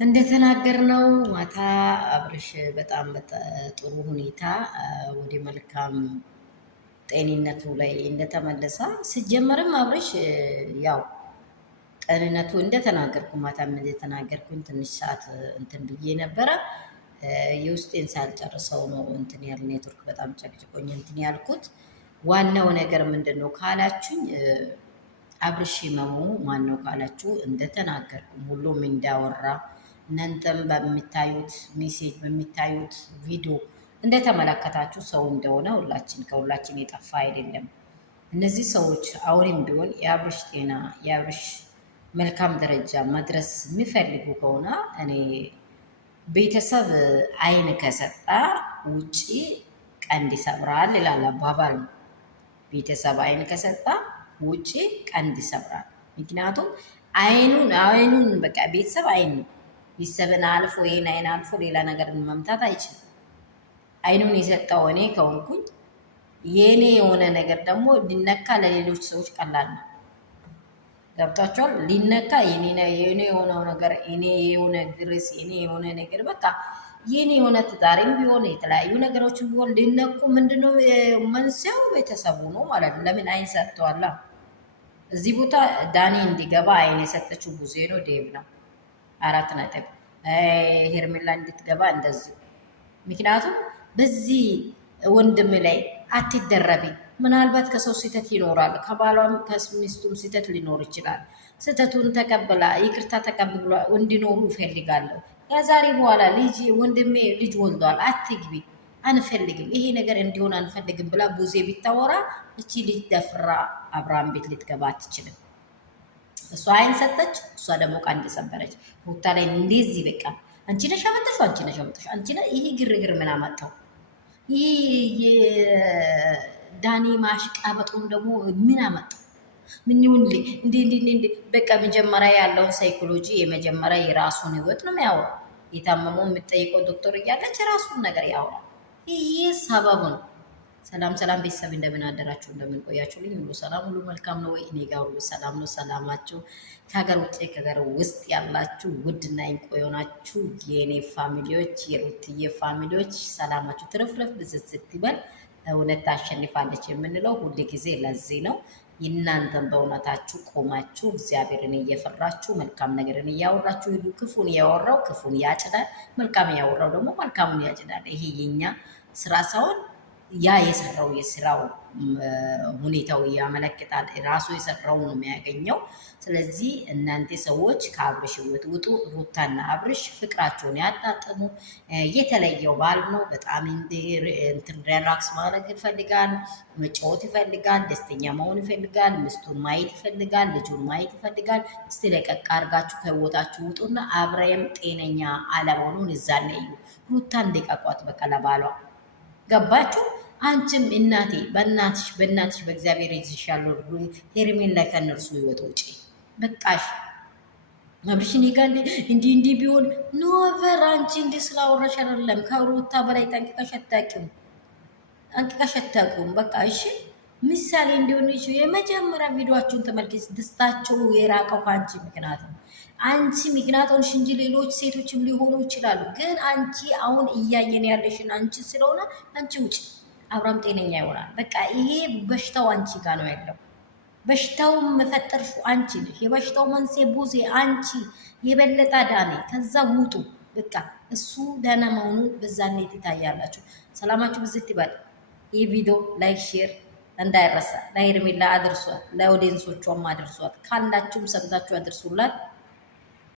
እንደተናገርነው ማታ አብርሽ በጣም ጥሩ ሁኔታ ወደ መልካም ጤንነቱ ላይ እንደተመለሰ ሲጀመርም አብርሽ ያው ጤንነቱ እንደተናገርኩ ማታም እንደተናገርኩኝ ትንሽ ሰዓት እንትን ብዬ ነበረ። የውስጤን ሳልጨርሰው ነው እንትን ያለ ኔትወርክ በጣም ጨቅጭቆኝ እንትን ያልኩት። ዋናው ነገር ምንድን ነው ካላችሁኝ አብርሽ ህመሙ ማን ነው ካላችሁ እንደተናገርኩም ሁሉም እንዳወራ እናንተም በሚታዩት ሜሴጅ በሚታዩት ቪዲዮ እንደተመለከታችሁ ሰው እንደሆነ ከሁላችን የጠፋ አይደለም። እነዚህ ሰዎች አሁንም ቢሆን የአብርሽ ጤና የአብርሽ መልካም ደረጃ መድረስ የሚፈልጉ ከሆነ እኔ ቤተሰብ አይን ከሰጣ ውጪ ቀንድ ይሰብራል ይላል አባባል ነው። ቤተሰብ አይን ከሰጣ ውጪ ቀንድ ይሰብራል። ምክንያቱም አይኑን በቃ ቤተሰብ አይን ነው። ቤተሰብን አልፎ ይሄን አይን አልፎ ሌላ ነገር መምታት አይችልም። አይኑን የሰጠው እኔ ከሆንኩኝ የኔ የሆነ ነገር ደግሞ ሊነካ ለሌሎች ሰዎች ቀላል ነው። ገብቷቸዋል። ሊነካ የኔ የሆነው ነገር እኔ የሆነ ግርስ እኔ የሆነ ነገር በቃ የኔ የሆነ ትዳርም ቢሆን የተለያዩ ነገሮችን ቢሆን ሊነኩ ምንድነው መንስኤው ቤተሰቡ ነው ማለት ነው። ለምን አይን ሰጥተዋላ። እዚህ ቦታ ዳኒ እንዲገባ አይን የሰጠችው ብዙ ነው ዴቭ ነው 4 ነጥብ ሄርሜላ እንድትገባ እንደዚህ። ምክንያቱም በዚህ ወንድም ላይ አትደረቢ። ምናልባት ከሰው ስህተት ይኖራል፣ ከባሏም ከሚስቱም ስህተት ሊኖር ይችላል። ስህተቱን ተቀብላ ይቅርታ ተቀብላ እንዲኖሩ ይፈልጋለሁ። ከዛሬ በኋላ ልጅ ወንድሜ ልጅ ወልዷል፣ አትግቢ፣ አንፈልግም፣ ይሄ ነገር እንዲሆን አንፈልግም ብላ ቡዜ ቢታወራ እቺ ልጅ ደፍራ አብርሃም ቤት ልትገባ አትችልም። እሷ አይን ሰጠች፣ እሷ ደግሞ ቀንድ ሰበረች። ሩታ ላይ እንደዚህ በቃ አንቺ ነሽ አመጣሽው፣ አንቺ ነሽ አመጣሽው፣ አንቺ ነሽ። ይሄ ግርግር ምን አመጣው? ይሄ የዳኒ ማሽቃበጡም ደግሞ ምን አመጣው? ምን ይሁን እንዴ በቃ መጀመሪያ ያለውን ሳይኮሎጂ የመጀመሪያ የራሱን ህይወት ነው የሚያወራው። የታመመው የምጠይቀው ዶክተር እያለች የራሱን ነገር ያወራል። ይሄ ሰበቡ ነው። ሰላም ቤተሰብ እንደምን አደራችሁ፣ እንደምን ቆያችሁልኝ? ሁሉ ሰላም ሁሉ መልካም ነው ወይ? እኔ ጋር ሁሉ ሰላም ነው። ሰላማችሁ ከሀገር ውጭ ከሀገር ውስጥ ያላችሁ ውድና እንቁ የሆናችሁ የኔ ፋሚሊዎች፣ የሩትዬ ፋሚሊዎች ሰላማችሁ ትርፍርፍ ብዝት ስትበል እውነት ታሸንፋለች የምንለው ሁል ጊዜ ለዚህ ነው። እናንተም በእውነታችሁ ቆማችሁ እግዚአብሔርን እየፈራችሁ መልካም ነገርን እያወራችሁ ሂዱ። ክፉን ያወራው ክፉን ያጭዳል፣ መልካም ያወራው ደግሞ መልካሙን ያጭዳል። ይሄ የኛ ስራ ሳይሆን ያ የስራው ሁኔታው ያመለክታል። ራሱ የሰራው ነው የሚያገኘው። ስለዚህ እናንተ ሰዎች ከአብርሽ ህይወት ውጡ። ሩታና አብርሽ ፍቅራቸውን ያጣጥሙ። የተለየው ባል ነው። በጣም እንትን ሪላክስ ማድረግ ይፈልጋል፣ መጫወት ይፈልጋል፣ ደስተኛ መሆን ይፈልጋል፣ ሚስቱን ማየት ይፈልጋል፣ ልጁን ማየት ይፈልጋል። እስቲ ለቀቅ አድርጋችሁ ከህይወታችሁ ውጡና አብረም ጤነኛ አለመሆኑን እዛን እዩ። ሩታን ልቀቋት በቃ ለባሏ። ገባችሁ? አንቺም እናቴ በእናትሽ በእግዚአብሔር ይዝሻለሁ። ሄርሜላ ከነርሱ ህይወት ውጪ በቃሽ። አብርሽን ይጋል እንዲህ ቢሆን ኖቨር አንቺ እንዲህ ስላወራሽ አይደለም። ከሩታ በላይ ጠንቅቀሽ አታውቂውም። በቃ እሺ፣ ምሳሌ እንዲሆን የመጀመሪያ ቪዲዮአችሁን ተመልከች። ደስታቸው የራቀው ከአንቺ ምክንያት ነው። አንቺ ምክንያት ሆንሽ እንጂ ሌሎች ሴቶችም ሊሆኑ ይችላሉ። ግን አንቺ አሁን እያየን ያለሽን አንቺ ስለሆነ አንቺ ውጭ። አብርሃም ጤነኛ ይሆናል። በቃ ይሄ በሽታው አንቺ ጋር ነው ያለው። በሽታውን መፈጠርሽው አንቺ ነሽ። የበሽታው መንስኤ ቡዜ አንቺ የበለጠ ዳኔ። ከዛ ውጡ በቃ። እሱ ደህና መሆኑን በዛኔ ትታያላችሁ። ሰላማችሁ ብዝት ይበል። ይህ ቪዲዮ ላይክ ሼር እንዳይረሳ። ለሄርሜላ አድርሷት፣ ለኦዲየንሶቿም አድርሷት። ካላችሁም ሰምታችሁ አድርሱላት።